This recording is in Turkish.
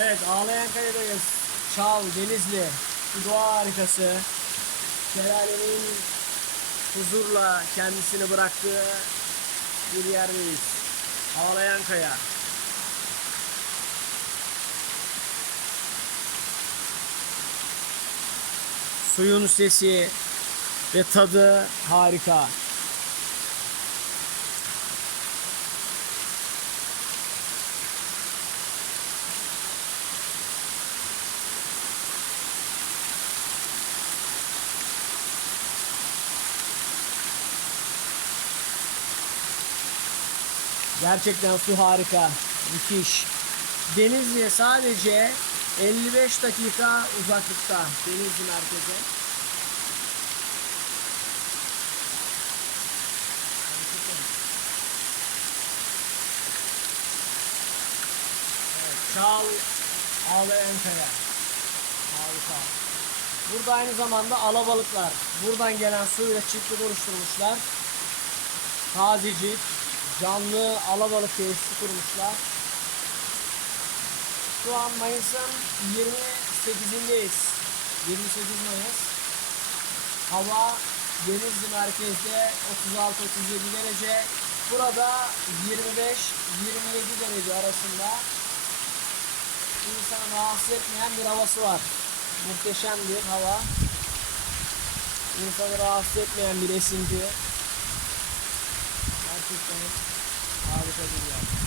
Evet, Ağlayan Kaya'dayız. Çal, Denizli. Bu doğa harikası. Şelalenin huzurla kendisini bıraktığı bir yerdeyiz. Ağlayan Kaya. Suyun sesi ve tadı harika. Gerçekten su harika. Müthiş. Denizli'ye sadece 55 dakika uzaklıkta. Denizli merkeze. Evet, Çal, Ağlayan Kaya. Harika. Burada aynı zamanda alabalıklar. Buradan gelen suyla çiftlik oluşturmuşlar. Tazecik, canlı alabalık tesisi kurmuşlar. Şu an Mayıs'ın 28'indeyiz. 28 Mayıs. Hava Denizli merkezde 36-37 derece. Burada 25-27 derece arasında insanı rahatsız etmeyen bir havası var. Muhteşem bir hava. İnsanı rahatsız etmeyen bir esinti. Gerçekten harika bir yer.